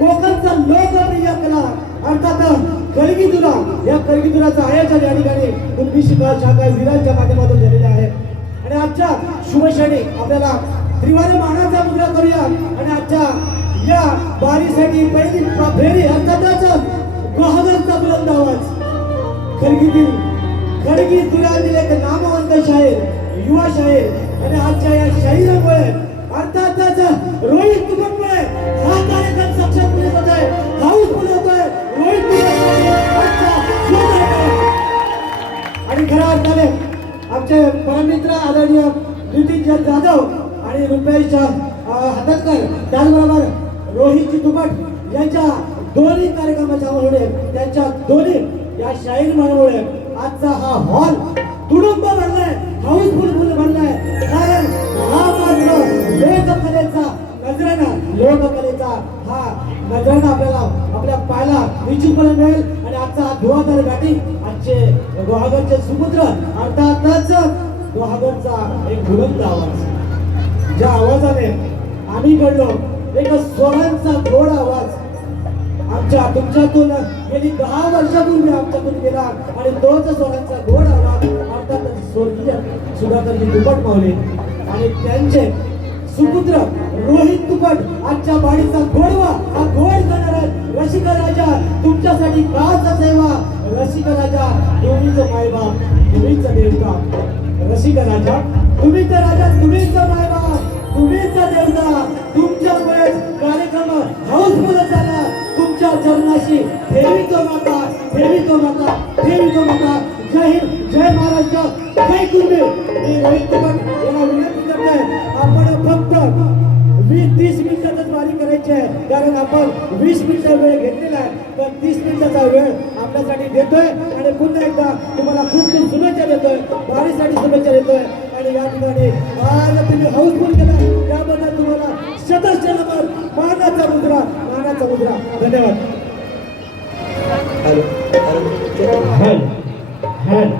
कोकणचा लोकप्रिय कला अर्थात कलगीतुरा. या कलगीतुराचं आयोजन या ठिकाणी कुणबी शिखर शाखा विरांच्या माध्यमातून झालेले आहे. आणि आजच्या शुभक्षणी आपल्याला त्रिवारी मानाचा मुद्रा करूया. आणि आजच्या या बारीसाठी पहिली फेरी अर्थातच गुहागरचा बुलंद आवाज कलगीतुरातील एक नामवंत शाहीर, युवा शाहीर. आणि आजच्या या शाहिरामुळे अर्थातच रोहित तुगममुळे हा कार्यक्रम सक्सेसफुल होतोय, हाऊसफुल होतोय. रोहित आणि खऱ्या अर्थाने आमचे परममित्र आदरणीय नितीन जाधव आणि रुपेश हाततकर, त्याचबरोबर रोहितजी तुगट यांच्या दोन्ही कार्यक्रमाच्या मुळे, त्यांच्या दोन्ही या शाहीरमुळे आजचा हा हॉल तुडुंब भरलाय, हाऊसफुल भरलाय. कारण हा मात्र लोककलेचा हा नजराणा आपल्याला आपल्या पायाला निश्चितपणे मिळेल. आणि आजचा हा धुवाधार गाठी आजचे गुहागरचे सुपुत्र अर्थातच गुहागरचा एक बुलंद आवाज, ज्या आवाजाने आम्ही घडलो, एक स्वरांचा गोड आवाज आमच्या तुमच्यातून गेली 10 वर्षापूर्वी आमच्यातून गेला. आणि तोच स्वरांचा गोड आवाज अर्थातच स्वर्गीय सुधाकरजी तुपट मावले आणि त्यांचे सुपुत्र रोहित तुपट आजच्या बाडीचा गोडवा हा गोड करणार आहे. रसिका राजा तुमच्यासाठी काच सेवा, रसिका राजा तुम्हीच मायबाप, तुम्हीच देवता. रसिका राजा तुम्हीच राजा, तुम्हीच मायबाप, तुम्हीच देवता. तुमच्यामुळे कार्यक्रम हाऊसफुल झाला. तुमच्या चरणाशी ठेवितो माता, ठेवितो माता, ठेवितो माता. जय हिंद, जय महाराष्ट्र, जय कुणबी. मी रोहित तुपट यांना विनंती करतोय, आपण फक्त 20-30 मिनिटातच वारी करायची आहे. कारण आपण 20 मिनिटचा वेळ घेतलेला आहे, पण 30 मिनिटाचा वेळ आपल्यासाठी देतोय. आणि पुन्हा एकदा तुम्हाला खूप खूप शुभेच्छा देतोय, वारीसाठी शुभेच्छा देतोय. आणि या ठिकाणी आज तुम्ही हाऊसफुल केला त्याबद्दल तुम्हाला शतश नमन. मानाचा मुद्रा, मानाचा मुद्रा. धन्यवाद. Hello hello hello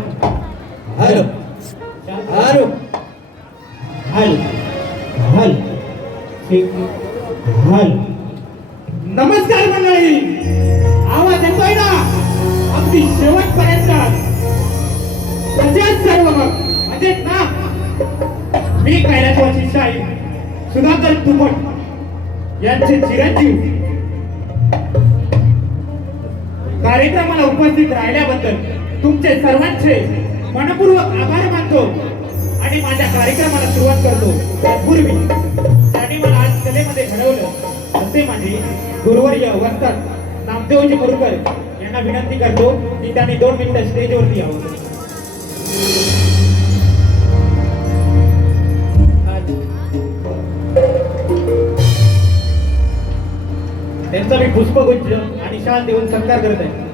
hello hello hello hello hello. नमस्कार मंडळी, आवाज येतोय ना? अगदी शेवटपर्यंत तसेच सर्व मजेत ना? मी कैलासवासी शाहीर सुधाकर तुपट यांचे चिरंजीव कार्यक्रमाला उपस्थित राहिल्याबद्दल तुमचे सर्वांचे मनपूर्वक आभार मानतो. आणि माझ्या कार्यक्रमाला सुरुवात करतो त्यापूर्वी त्यांनी मला आज कलेमध्ये घडवलं असे माझे गुरुवर्य वस्ताद नामदेवजी मुरकर यांना विनंती करतो की त्यांनी 2 मिनिटं स्टेजवरती यावं. त्यांचा मी पुष्पगुच्छ आणि शाल देऊन सत्कार करत आहे.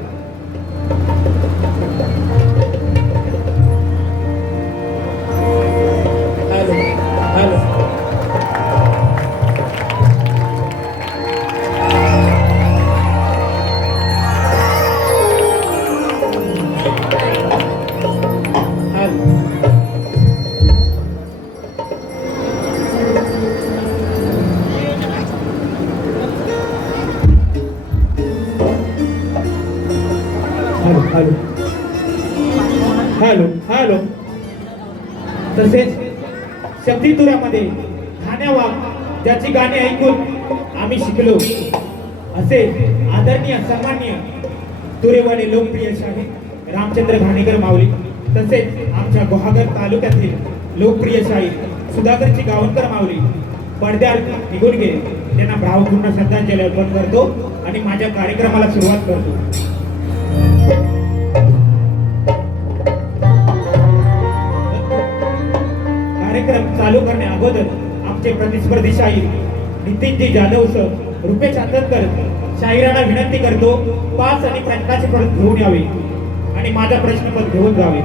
Hello hello hello hello. तसेच शक्तितुरामध्ये ठाण्यावाग ज्याची गाणी ऐकून आम्ही शिकलो असे आदरणीय सन्माननीय तुरेवाले लोकप्रिय शाहीर रामचंद्र घाणेकर माऊली, तसेच आमच्या गुहागर तालुक्यातील लोकप्रिय शाहीर सुधाकरजी गावणकर माऊली पडद्यावर निघून गेले, त्यांना भावपूर्ण श्रद्धांजली अर्पण करतो आणि माझ्या कार्यक्रमाला सुरुवात करतो. कार्यक्रम चालू करण्या अगोदर आमचे प्रतिस्पर्धी शाहीर नितीनजी जाधव सर, रुपेश हाततकर शाहिरांना विनंती करतो 5 आणि प्रश्नाचे परत घेऊन यावे आणि माझा प्रश्न पण घेऊन जावे.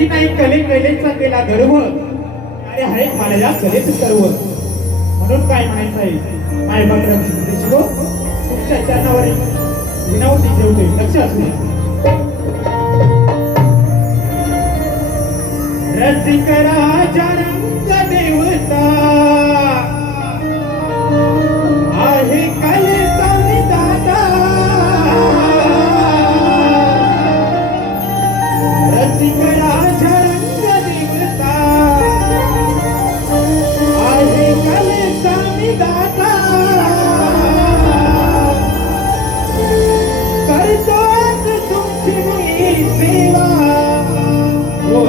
कधी नाही कलेचा केला गर्व, अरे आहे मला या कलेत सर्व. म्हणून काय म्हणायचं आहे माय बाबराव शिव तुमच्या चरणावर विनवती ठेवते, लक्ष असू दे. रसिक राजा रंग देवता आहे कलेचा विधाता, रसिक राजा रंग देवता आहे कलेचा विधाता, करतोच तुमची मी सेवा, हो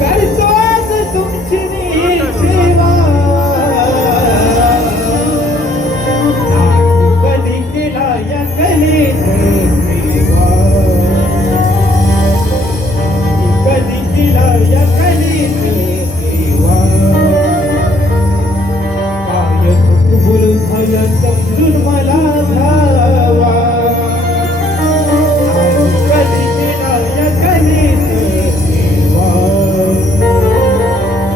करतोच तुमची मी सेवा, कधी केला या कलेत सेवा, कधी केला या कलेत सेवा, काय भूल झालं समजून मला धावा, कधी केला या कलेत सेवा,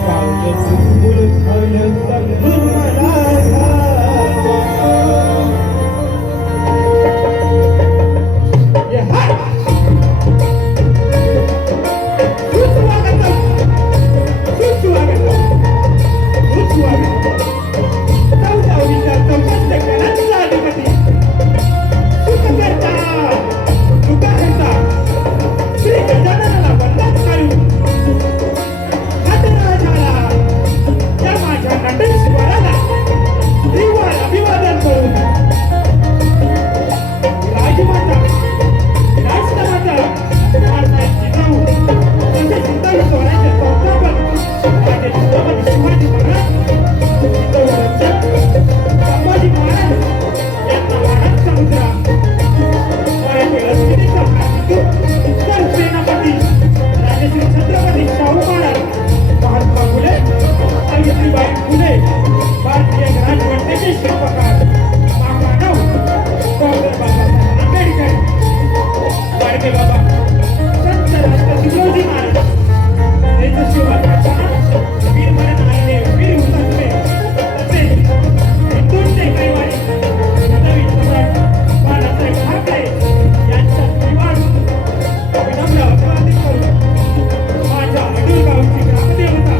काय भूल झालं समजून मला धावा. ये हाय अभिवादन करून राजमाता राष्ट्रमाता भारताची नाव तसे चिंतावी स्वराज्य संस्थापन माझे छत्रपती शिवाजी महाराज संभाजी महाराज यांना महाराज समुद्रा मराठी लष्करीचा उत्तर सेनापती राजश्री छत्रपती शाहू महाराज महात्मा फुले सावित्रीबाई फुले भारतीय राजघटनेचे शिल्पकार महामानव डॉक्टर बाबासाहेब आंबेडकर गाडगे बाबा संत राष्ट्र तुकडोजी महाराज यांचं शिवाजी वीरमरण आलेले वीर हुतात्मे तसेच हिंदूंचे कैवारी पदवी सम्राट बाळासाहेब ठाकरे यांचा परिवार विनम्र अभिवादन करून माझ्या अडूर गावची ग्रामदेवता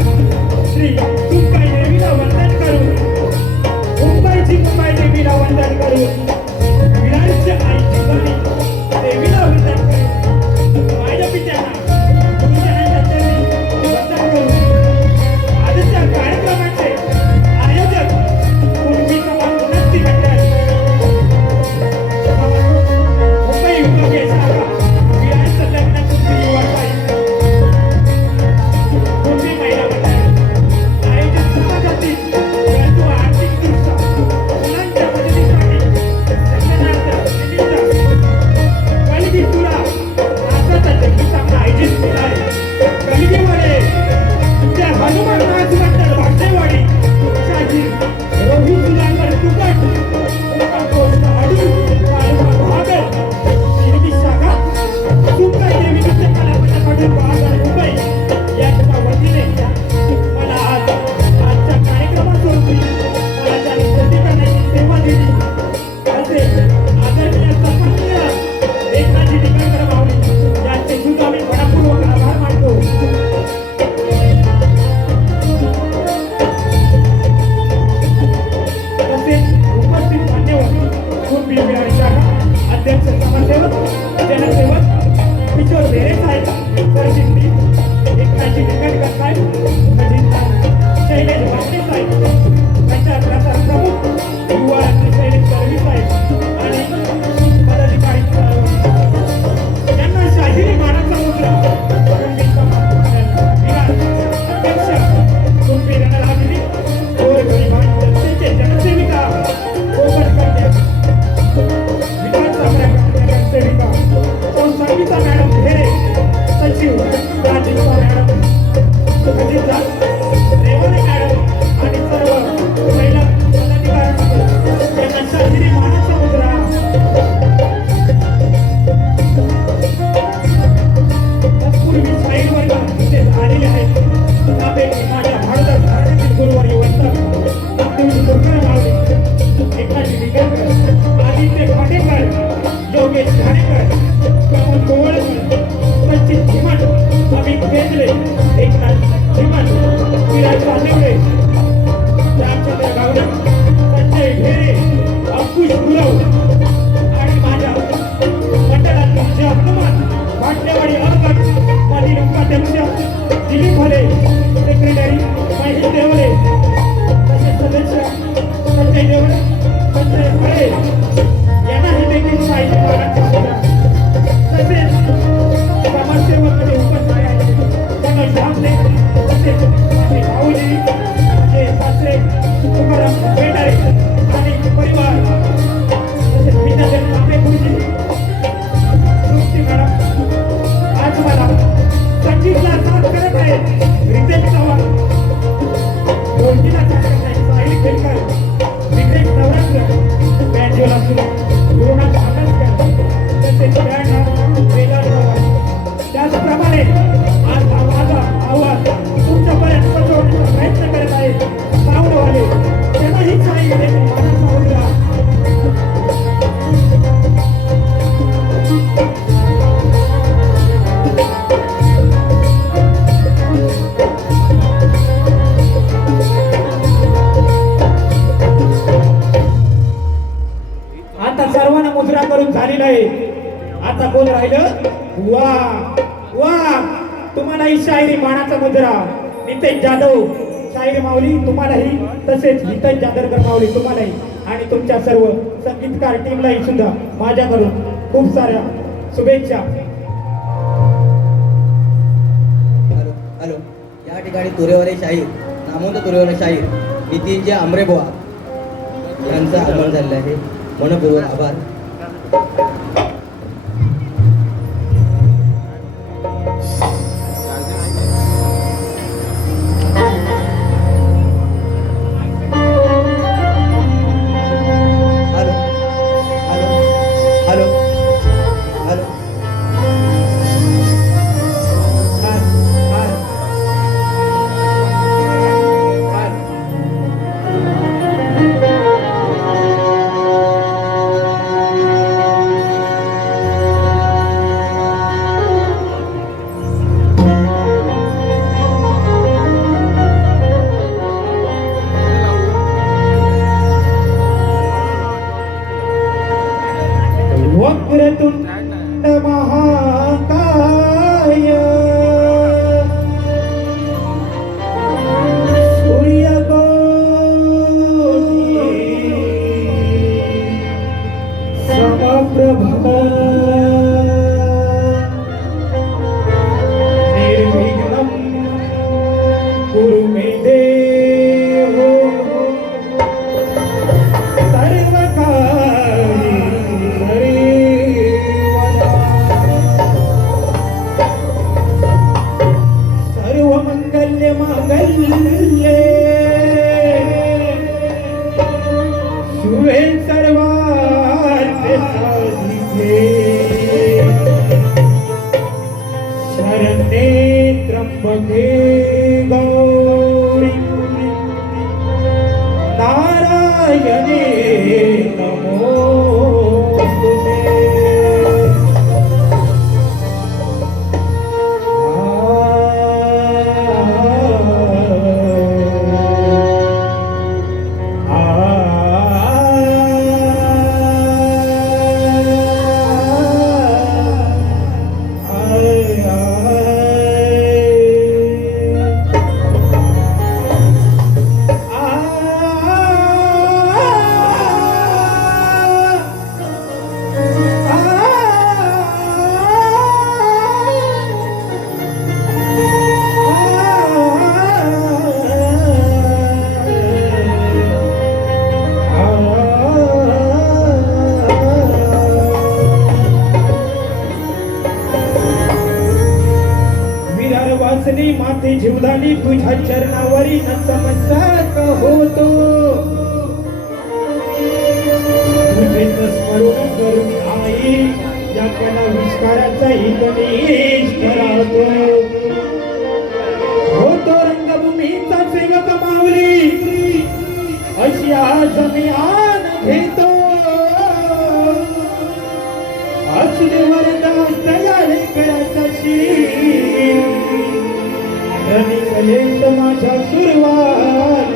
श्री तुमकाई देवीला वंदन करून मुंबई देवीला वंदन करून विरांच्या आई जिजाई देवीला वंदन करून माझ्या पित्यांना गुरुजनांच्या चरणी वंदन करून आजच्या कार्यक्रमाचे आयोजक कुणबी समाज उन्नती मंडळ मुंबई विभागीय शाखा विरांचं लग्न कुणबी युवा कुणबी महिला मंडळ आयोजित समाजातील परंतु आर्थिकदृष्ट्या मुलांच्या मदतीसाठी शिक्षणार्थ निधीचा कलगी तुला नाचाचा जंगी सामना आयोजित केला आहे. कलगीमध्ये त्या हनुमान नाच मंडळ भाटेवाडी शाहीर रोहित सुधाकर तुकट गोष्ट अडूर भागर हिंदी शाखा तुमकाई देवी नृत्य कला मंडळ बाजार मुंबई यांच्या वतीने मला आजच्या कार्यक्रमास्वरूपी मला ज्यांनी संधी करण्याची सेवा दिली असे आदरणीय सन्माननीय एकनाथजी निकळकर माऊली यांचे सुद्धा मी मनपूर्वक आभार मानतो. तसेच उपस्थित मान्यवर कुणबी बिहारी शाखा अध्यक्ष समाजसेवक जनसेवक किशोर बेरे साहेब सरचिटणीस एकनाथजी निकळकर साहेब अजिंठा शैलेश भाटे साहेब प्रचार प्रसार प्रमुख युवा राज्य सैनिक कर्वी साहेब आणि पदाधिकारी यांना शाहिरी मानाचा मुद्रा कुणबी समाज विरार अध्यक्ष कुणबी रणरागिरी गोरगरीबां जनतेचे जनसेविका कोकण कन्या विधानसभा जनसेविका असले एक श्रीमंत विराज पांडे रामचंद्र गावडे संजय ढेरे अंकुश गुरव आणि माझ्या मंडळातील जे हनुमान भांडेवाडी अलगट मधील उपाध्यक्ष दिलीप भले सेक्रेटरी महेश देवले तसेच सदस्य संजय देवले संजय भले यांनाही देखील साहित्य महाराष्ट्र तसेच समाजसेवक उपस्थित आहेत त्यांना श्यामने तसेच भाऊजी जे सासरे तुकाराम बेटारे आणि परिवार तसेच विद्याधर तांबे गुरुजी तृप्ती मॅडम आज मला संगीतला साथ करत आहेत रितेश चव्हाण गोष्टीला साथ करत आहेत साहिल खेलकर विक्रेश नवरात्र बँजोला सुरू गुरुनाथ आगरकर तसेच बँड वेदांत त्याचप्रमाणे आज माझा आवाज तुमच्यापर्यंत पोहोचवण्याचा प्रयत्न करत आहे साऊंडवाले त्यांनाही साहिल देतो माझा साऊंडला आता सर्वांना मुजरा करून झालेला आहे आता कोण राहिलं वा वा तुम्हाला ही शायरी मानाचा मुजरा नितेश जाधव शायरी माऊली तुम्हालाही तसेच हितेश जाधवकर माऊली तुम्हालाही आणि तुमच्या सर्व संगीतकार टीमलाही सुद्धा माझ्याकडून खूप साऱ्या शुभेच्छा. हॅलो या ठिकाणी तुरेवाले शाहीर नामवंत तुरेवाले शाहीर नितीनजी आमरेबुवा यांचं आगमन झालेलं आहे मनपूर्वक आभार. वक्रतुंड महाकाय सूर्यकोटि समप्रभ निर्विघ्नं कुरु मे देव सर्वकार्ये मांगल्ये शुभे सर्वार्थ साधिके शरण्ये त्र्यंबके गौरी नारायणे नमोस्तुते. माते जीवदानी तुझ्या चरणावरी नतमस्तक होतो तुझे स्मरण करून आई या कला विस्ताराचा हितनिश करातो होतो रंगभूमीचा सेवक माऊली अशी आज मी आन घेतो असू दे वरदास दया कराचा श्री झालेत माझ्या सुरुवात.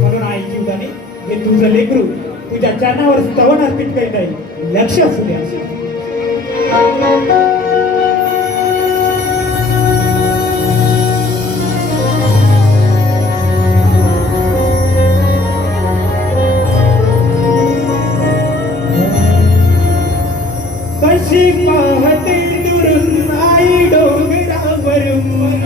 म्हणून आई जीवदाने हे तुझं लेकरू तुझ्या चरणावर स्तवन अर्पित करीत आहे. लक्ष असू द्या. कशी पाहते दुरून आई डोंगरावरून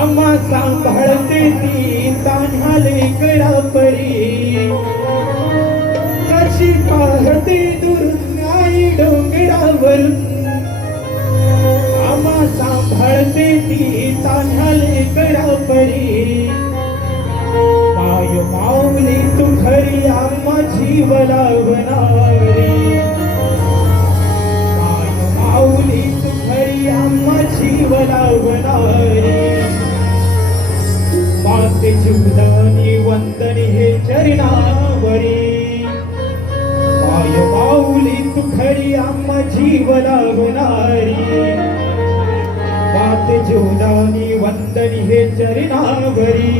आम्हा सांभाळते ती तान्हाले कडापरी. कशी पाहते दुरून आई डोंगरावरून आम्हा सांभाळते ती तान्हाले कडापरी. माय माऊली तू खरी आम्हा जीवलावणारी. माऊली तू खरी आम्हा जीवलावणारी. माते जीवदानी वंदनी हे चरणावरी. माय माऊली तू खरी आम्हा जीवलावणारी. माते जीवदानी वंदनी हे चरणावरी.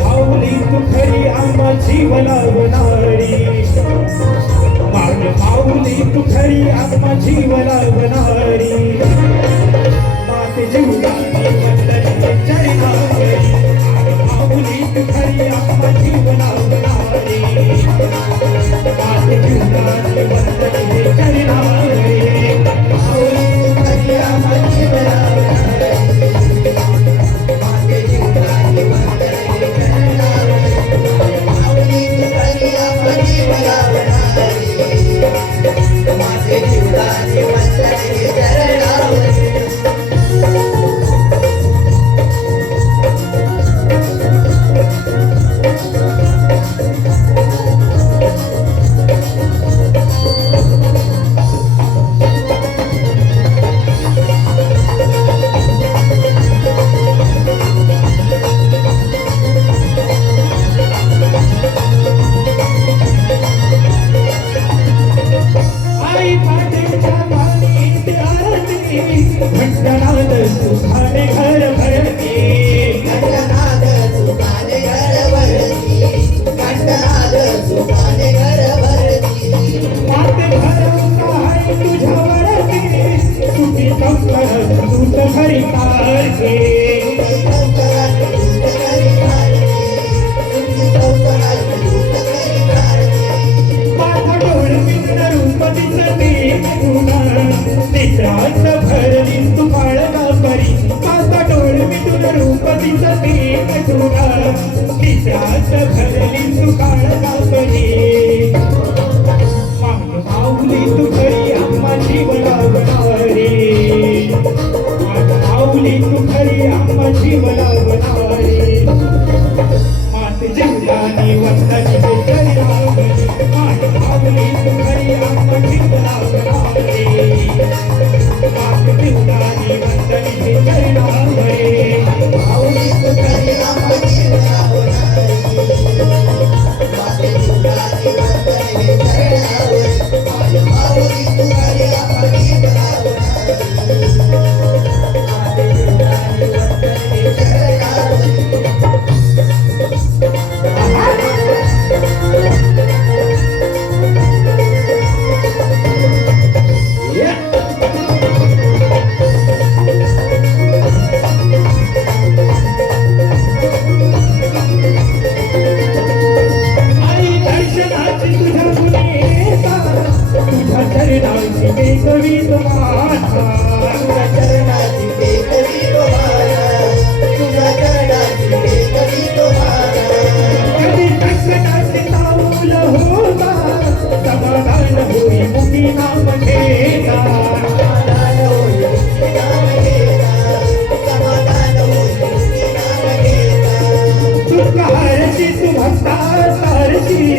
माऊली तू खरी आम्हा जीवलावणारी. माय माऊली तू खरी आम्हा जीवलावणारी. माते जीवदानी वंदनी चरणावरी. माऊली तू खरी आम्हा जीवलावणारी. माते जीवदानी वंदनी चरणावरी. माऊली तू खरी आम्हा जीवलावणारी. घंटनाद सुखाने घर भरती. घंटनाद सुखाने घर भरती. घंटनाद सुखाने घर भरती. माते भरवता आहे तुझ्यावरती. सुखी संस्कार दूत खरी तारखे. माझा डोळ मित्र रूप दिसते तुला. निद्रात भरली तू बाळगा परी. माझा डोळ मिथुन रूप दिसते तुला. निद्रात भरली तू बाळगा परी. माय माऊली तू खरी आम्हा जीवलावणारी. माय माऊली तू खरी आम्हा जीवलावणारी. माते जीवदानी वंदनी हे चरणावरी. माय माऊली तू खरी आम्हा जीवलावणारी. माते जीवदानी वंदनी हे चरणावरी. माऊली तू खरी आम्हा जीवलावणारी. माते जीवदानी वंदनी हे चरणावरी. माय माऊली तू खरी आम्हा जीवलावणारी. माते जीवदानी वंदनी हे चरणावरी.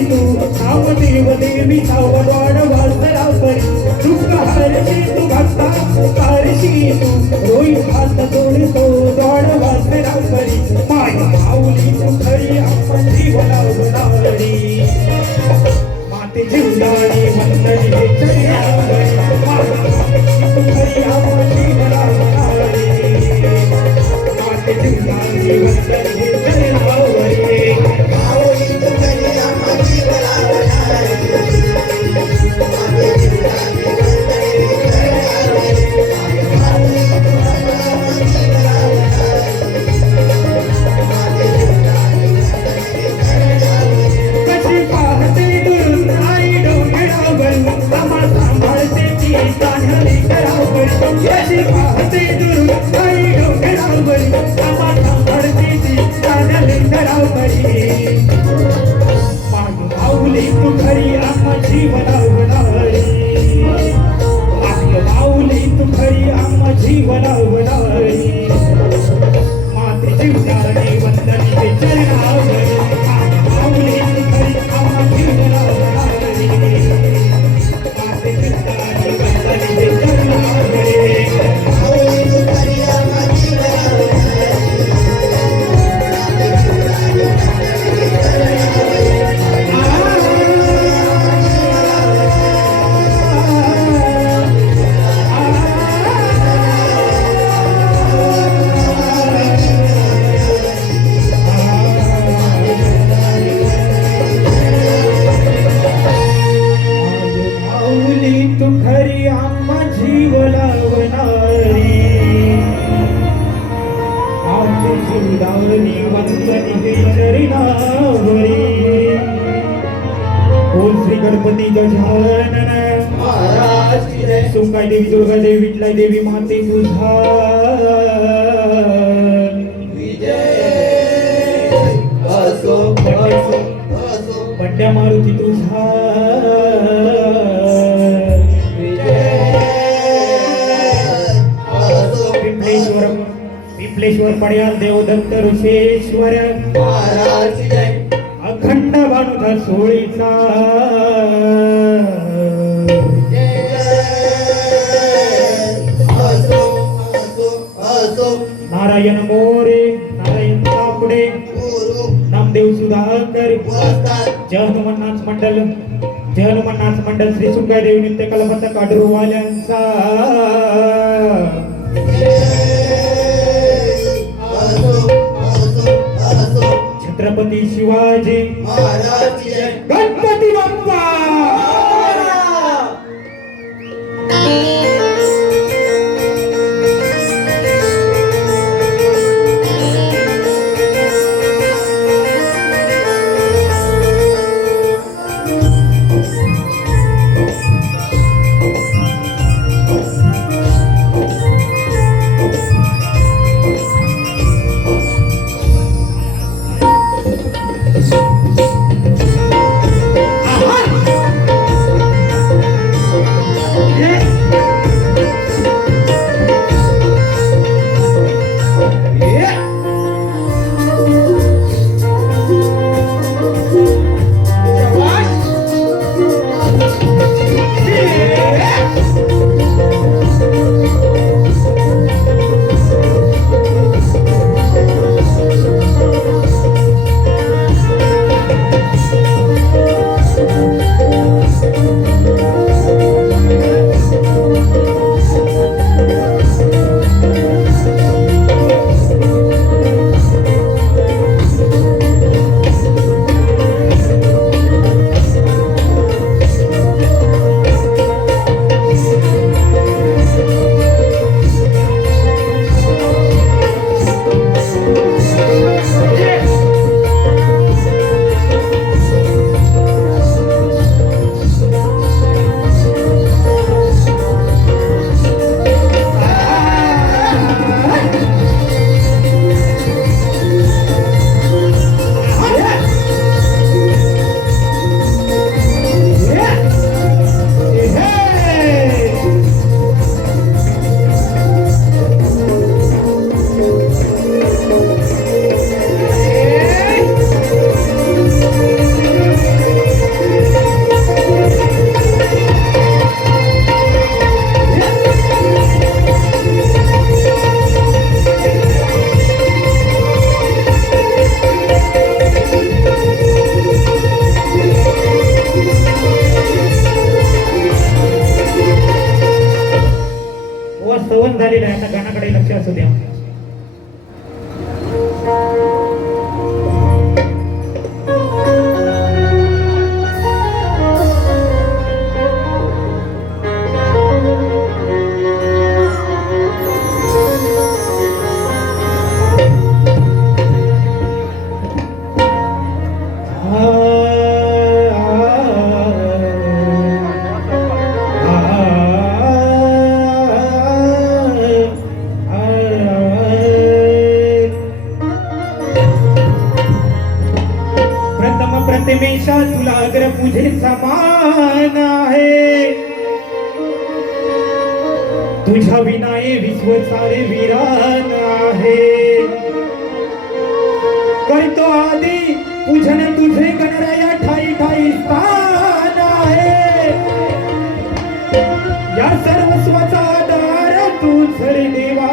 तू नामदेव देवी सावरवाड वासरावरी दुःख हरशी तू भक्ता कारशी तू रोई हात जोडतो द्वाड वासरावरी माय माऊली तू खरी आपण जीवनावरी माते जीवनाने वंदनी चरणावरी माय तू खरी आपण जीवनावरी माते जीवनाने वंदनी चरणावरी माऊली तू खरी आम्हा जीवनावरी माते जीवनाने वंदनी चरणावरी माऊली तू खरी आम्हा जीवनावरी माते जीवनाने वंदनी चरणावरी कशी पाहते दुरून आई डोंगरावर आम्हा सांभाळते ती चांगली करावर कशी पाहते दुरून आई डोंगरावर आम्हा सांभाळते ती चांगली करावरी माऊली तू खरी आम्हा जीवनावरी माऊली तू खरी आम्हा जीवनावरी माते जीवनाने वंदनी चरणावरी माऊली तू खरी आम्हा जीवनावरी माते जीवनाने वंदनी चरणावरी माऊली तू खरी आम्हा जीवनावरी माते जीवनाने वंदनी चरणावरी माऊली तू खरी आम्हा जीवनावरी आमची जीवनावरी वंदनी चरणावरी ओम श्री गणपती गजानन महाराज की जय सुंकाई देवी दुर्गा देवी विठलाई देवी माते तुझा विजय असो असो असो बंड्या मारुती तुझा पिंपलेश्वर पड्याल देवदत्त ऋषेश्वर महाराज की जय अखंड भानुधा सोळीचा असो असो असो नारायण मोरे नारायण तापडे गुरु नामदेव सुधाकर वस्ताद जय हनुमान नाच मंडळ श्री सुंकादेवी नित्य कलापंत काडरूवाल्यांचा असो असो असो छत्रपती शिवाजी महाराज की जय गणपती बाप्पा अप्रतिमेशा तुला अग्र पूजे समान आहे तुझ्या विनाये विश्व सारे वीरान आहे करतो आधी पूजन तुझे गणराया ठाई ठाई स्थान आहे या सर्वस्वाचा आधार तूच रे देवा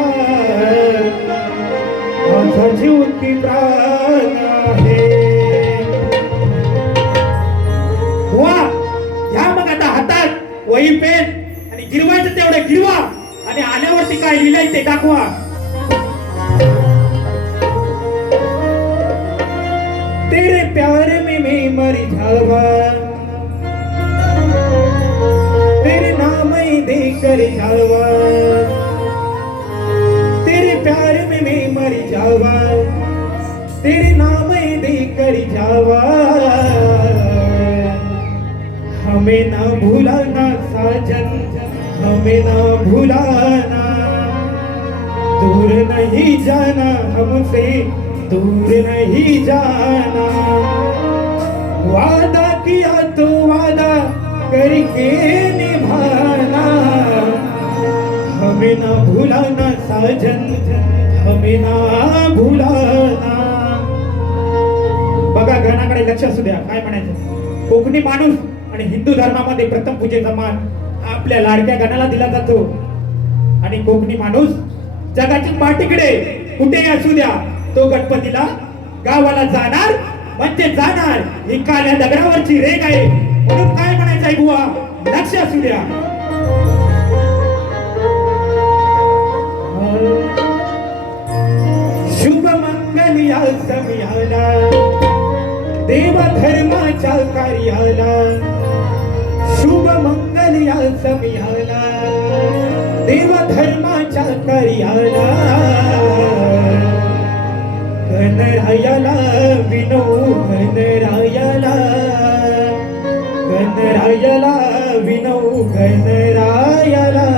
माझा जीव की प्राण आहे वा या मग आता हातात वही पेन आणि गिरवायचं तेवढं गिरवा आणि आल्यावरती काय लिहिलंय ते दाखवा तेरे प्यार में मैं मर जावा तेरे नाम ही देकर जावा तेरे प्यार में मैं मर जावा तेरे नाम ही देकर जावा हमें ना भूलाना साजन हमें ना भूलाना दूर नहीं जाना हमसे दूर नहीं जाना वादा किया तो वादा करके निभाना हमें ना भूलाना साजन हमें ना भूलाना बघा गाण्याकडे लक्ष असू द्या काय म्हणायचं कोकणी माणूस आणि हिंदू धर्मामध्ये प्रथम पूजेचा मान आपल्या लाडक्या गणाला दिला जातो आणि कोकणी माणूस जगाच्या पाठीकडे कुठेही असू द्या तो गणपतीला गावाला जाणार म्हणजे जाणार ही काल्या दगडावरची रेग आहे म्हणून काय म्हणायचं आहे बुवा लक्ष असू द्या शुभ मंगल या समयाला देव धर्माच्या कार्याला शुभ मंगल या समयाला देव धर्माच्या कार्याला गणरायाला विनो गणरायाला गणरायाला विनो गणरायाला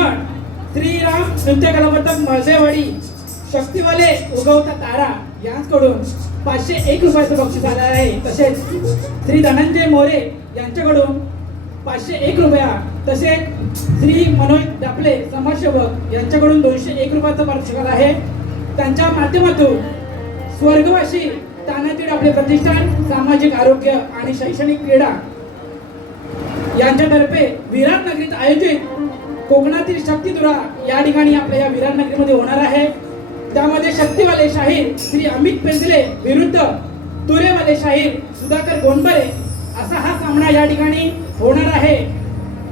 म्हण श्रीराम नृत्य कलापथक मळसेवाडी शक्तिवाले उगवता तारा यांच्याकडून 501 रुपयाचं बक्षीस आलं आहे. तसेच श्री धनंजय मोरे यांच्याकडून 501 रुपया, तसेच श्री मनोज दापले समाजसेवक यांच्याकडून 201 रुपयाचं पारितोषिक आलं आहे. त्यांच्या माध्यमातून स्वर्गवासी तानाजी दापले प्रतिष्ठान सामाजिक आरोग्य आणि शैक्षणिक क्रीडा यांच्यातर्फे विराट नगरीत आयोजित कोकणातील शक्तितुरा या ठिकाणी आपल्या या विराट नगरीमध्ये होणार आहे. त्यामध्ये शक्तिवाले शाहीर श्री अमित पेंसले विरुद्ध तुरेवाले शाहीर सुधाकर गोंडबरे असा हा सामना या ठिकाणी होणार आहे.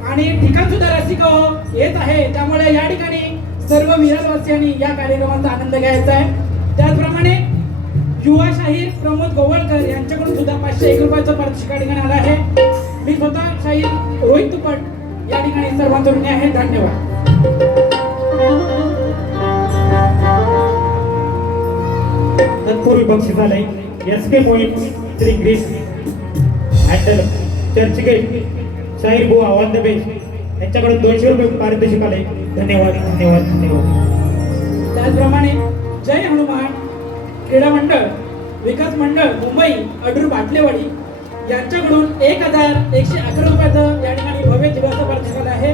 आणि ठिकाण सुद्धा रसिक येत आहे, त्यामुळे या ठिकाणी सर्व विराटवासियांनी या कार्यक्रमाचा आनंद घ्यायचा आहे. त्याचप्रमाणे युवा शाहीर प्रमोद गोवळकर यांच्याकडून सुद्धा 501 रुपयाचं पारितोषिक या ठिकाणी आलं आहे. मी स्वतः शाहीर रोहित तुपट या ठिकाणी सर्वांचं ऋणी आहे. धन्यवाद. तत्पूर्वी बक्षीस आलंय एस.के. मोहित श्री ग्रीस हँडल चर्चगेट शाहीर बुवा ऑल द बेस्ट यांच्याकडून 200 रुपये पारितोषिक आलंय. धन्यवाद धन्यवाद धन्यवाद. त्याचप्रमाणे जय हनुमान क्रीडा मंडळ विकास मंडळ मुंबई अडूर बाटलेवाडी यांच्याकडून 1111 रुपयाचं या ठिकाणी भव्य दिव्याचं पारितोषिक आलं आहे.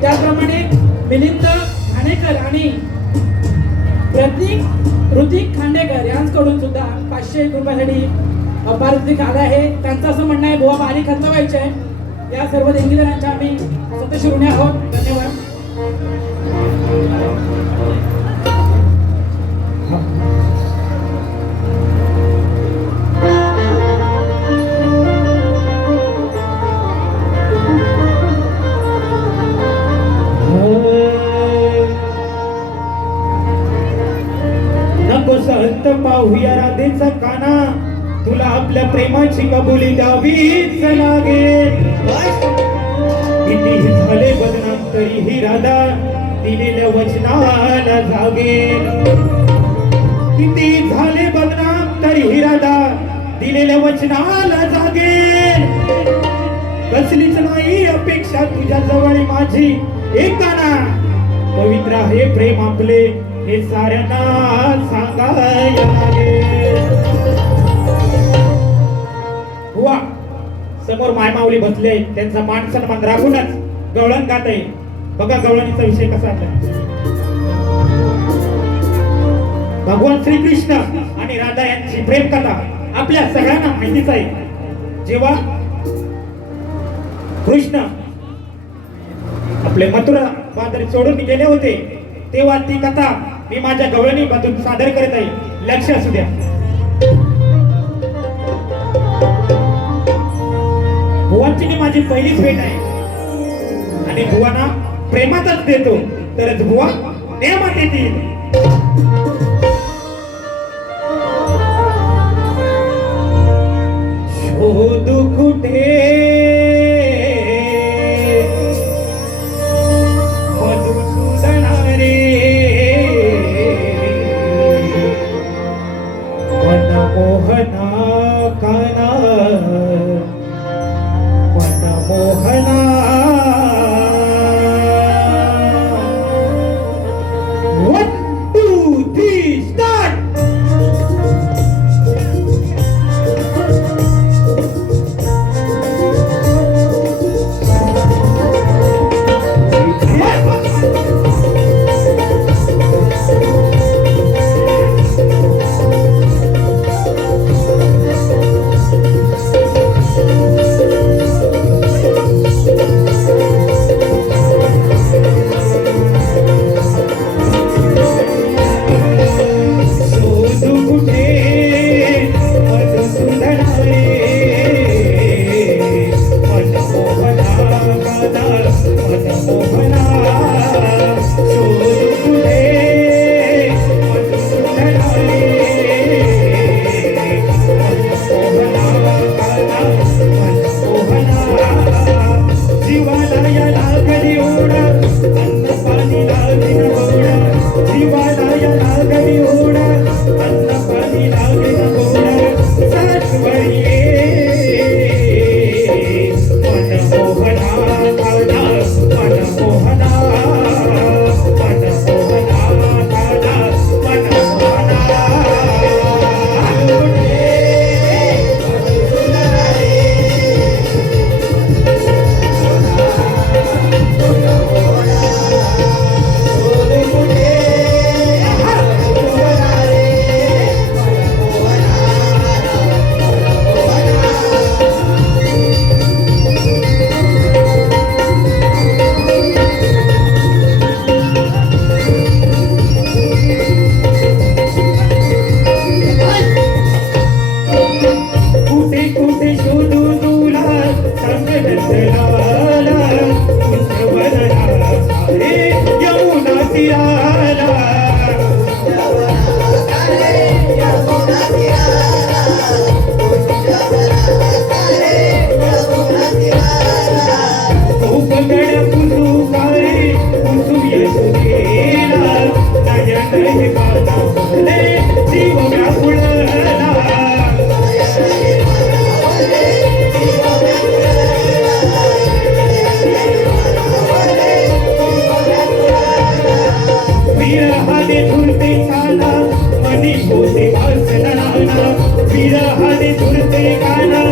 त्याचप्रमाणे मिलिंद घाणेकर आणि प्रतीक ऋतिक खांडेकर यांच्याकडून सुद्धा 501 रुपयासाठी पारितोषिक आलं आहे. त्यांचं असं म्हणणं आहे बुवा बारी खर्च व्हायचे आहे. या सर्व देणगीदारांच्या आम्ही स्वतः ऋणी आहोत. धन्यवाद. नको सहत पाहूया राधेचा काना, तुला आपल्या प्रेमाची कबुली द्यावीच लागेल. कितीही झाले बदनाम तरीही राधा दिलेल्या वचनाला जागेल. किती झाले बदनाम तरीही राधा दिलेल्या वचनाला जागेल. कसलीच नाही अपेक्षा तुझ्या जवळ माझी एक काना, पवित्र आहे प्रेम आपले हे साऱ्यांना सांगायला लागेल. हुआ समोर मायमावली बसले आहेत, त्यांचा मान सन्मान राखूनच गवळण गात आहे. बघा गवळणीचा विषय कसा आहे. भगवान श्रीकृष्ण आणि राधा यांची प्रेम कथा आपल्या सगळ्यांना माहितीच आहे. जेव्हा कृष्ण आपले मथुरा बाजारी सोडून गेले होते, तेव्हा ती कथा मी माझ्या गवळणी मधून सादर करत आहे. लक्ष असू द्या. बुवांची ती माझी पहिलीच भेट आहे आणि बुवांना प्रेमातच देतो तरच बुवा नेमात येतील. शोधू कुठे मधुसूदनारे मनमोहना काना मनमोहना. One, two, three, तीराला उपगड पुसू कारे पुसू यशोदेला नयन हे बाला फुले जीव व्याकुळला विरहाने झुलते काना मनी होते भासनाना विरहाने झुलते काना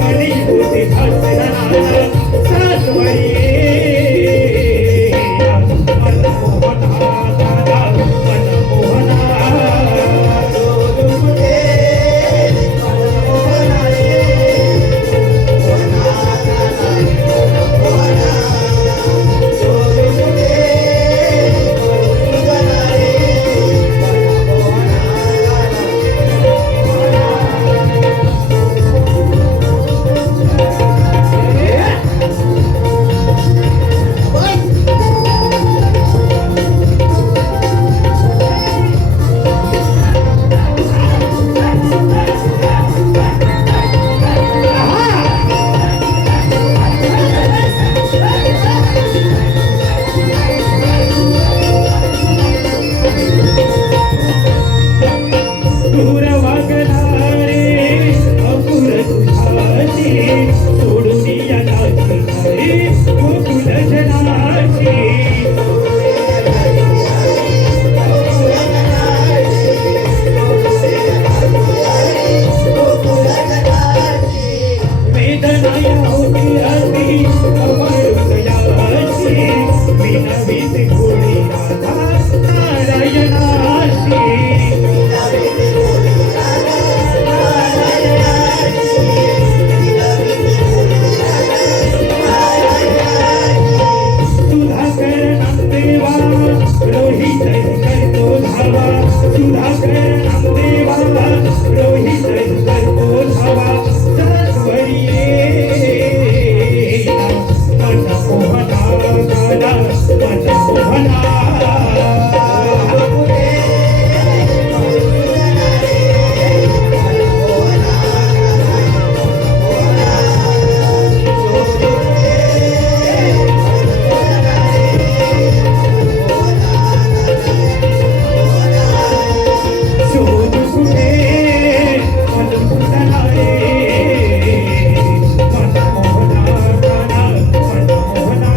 मनी होते भासनाना सासवडी मनमोहना दादा मनमोहना दूर वागला रे अपुर तुझाची सोडून याला रे गोकुल जनाची वेदनाया होती अति अमरुदयाची विनवीत घोडी राधा नारायणाची सुधाकर नामदेवा रोहित करतो धावा सुधाकर नामदेवा रोहित करतो धावा सासवडी मनमोहना गाला मनमोहना शोध कुठे मन कुठला रे मनमोहना गाला मनमोहना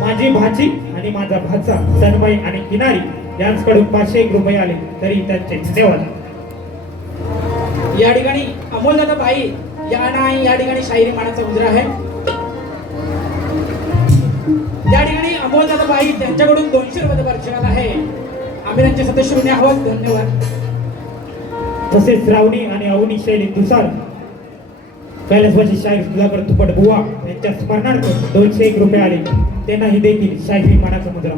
माझी भाची आणि माझा भाचा तन्मय आणि किनारी यांच्याकडून 501 रुपये आले तरी त्यांचे धन्यवाद. या ठिकाणी अमोलदादा बाई या ठिकाणी शाहिरी मानाचा मुद्रा आहे. या ठिकाणी अमोलदादा बाई त्यांच्याकडून 200 रुपये पारितोषिक आहे. आम्ही त्यांचे सदस्य ऋणी आहोत. धन्यवाद. तसेच श्रावणी आणि अवनी शैली तुषार कैलासवासी शाहीर सुधाकर तुपट बुवा यांच्या स्मरणार्थ 201 रुपये आले त्यांनाही देखील शाहिरी मानाचा मुद्रा.